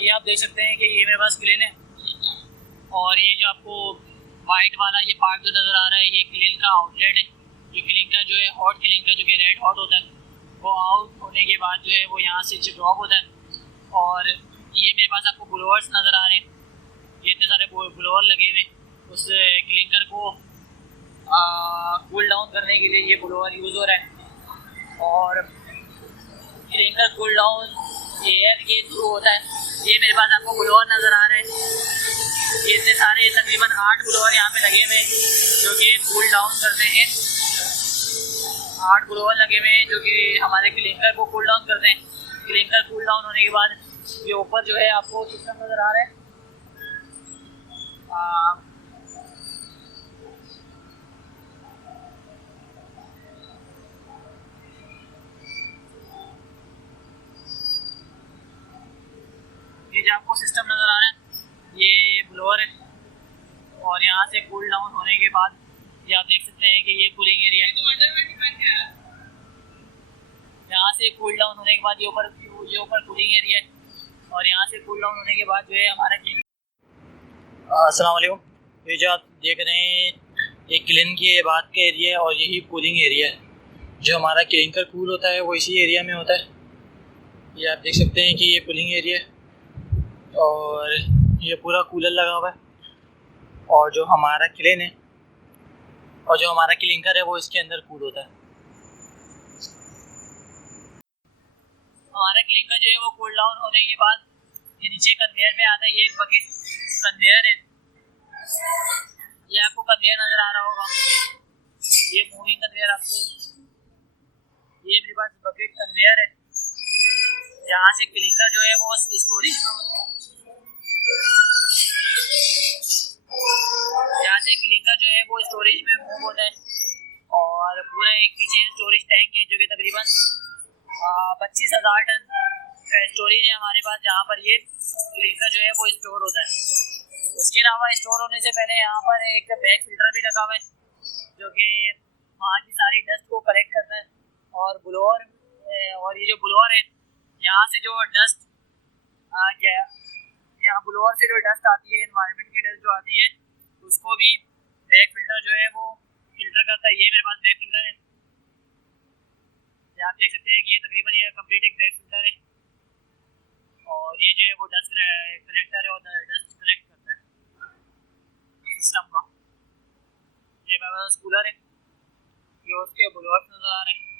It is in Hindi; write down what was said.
ये आप देख सकते हैं कि ये मेरे पास क्लिन है और ये जो आपको वाइट वाला ये पार्ट जो नज़र आ रहा है ये क्लिन का आउटलेट है। जो क्लिन का जो है हॉट क्लिन का जो कि रेड हॉट होता है वो आउट होने के बाद जो है वो यहाँ से ड्रॉप होता है। और ये मेरे पास आपको ब्लोअर्स नज़र आ रहे हैं, ये इतने सारे ब्लोअर लगे हुए उस क्लिंकर को कूल डाउन करने के लिए ये ब्लोअर यूज़ हो रहा है। और क्लिंकर कूल डाउन एयर के थ्रू होता है। ये मेरे पास आपको ब्लोअर नज़र आ रहे हैं, ये इतने सारे तकरीबन 8 ब्लोअर यहाँ पे लगे हुए हैं जो कि कूल डाउन करते हैं। 8 ब्लोअर लगे हुए हैं जो कि हमारे क्लिंकर को कूल डाउन करते हैं। क्लिंकर कूल डाउन होने के बाद ये ऊपर जो है आपको सिस्टम नज़र आ रहा है। ये जो आपको सिस्टम नज़र आ रहा है ये ब्लोअर है और यहाँ से कूल डाउन होने के बाद ये आप देख सकते हैं कि ये कूलिंग एरिया है। यहाँ से कूल डाउन होने के बाद ये ऊपर कूलिंग एरिया है और यहाँ से कूल डाउन होने के बाद जो है हमारा अस्सलाम वालेकुम। ये जो आप देख रहे हैं ये क्लिन की बात का एरिया है और यही कूलिंग एरिया है। जो हमारा क्लिंकर कूल होता है वो इसी एरिया में होता है। ये आप देख सकते हैं कि ये कूलिंग एरिया है और ये पूरा कूलर लगा हुआ है और जो हमारा क्लिन है और जो हमारा क्लिंकर है वो इसके अंदर कूल होता है। हमारा क्लिंकर जो है वो कूल डाउन होने के बाद ये नीचे कन्वेयर पे आता है। ये एक बकेट कन्वेयर है, ये आपको कन्वेयर नज़र आ रहा होगा, ये मूविंग कन्वेयर आपको, ये मेरे पास बकेट कन्वेयर है जहाँ से क्लिंकर जो है वो स्टोरेज में होता है। यहाँ से क्लिंकर जो है वो स्टोरेज में मूव होता है और पूरा एक पीछे स्टोरेज टैंक है जो कि तकरीबन 25,000 टन का स्टोरेज है हमारे पास, जहाँ पर ये क्लिंकर जो है वो स्टोर होता है। उसके अलावा स्टोर होने से पहले यहाँ पर एक बैक फिल्टर भी लगा हुआ है जो कि वहाँ की सारी डस्ट को कलेक्ट करता है। और ब्लोअर और ये जो ब्लोअर है यहाँ से जो डस्ट यहाँ ब्लोअर से जो डस्ट आती है, एनवायरनमेंट की डस्ट जो आती है उसको भी बैक फिल्टर जो है वो फिल्टर करता है। ये मेरे पास बैक फिल्टर है, आप देख सकते हैं कि ये तकरीबन ये कंप्लीट एक बैक फिल्टर है और ये जो है वो डस्ट कलेक्टर है और डस्ट कलेक्ट करता है सिस्टम का। ये मेरे पास कूलर है, ये उसके ब्लोअर्स नज़र आ रहे हैं।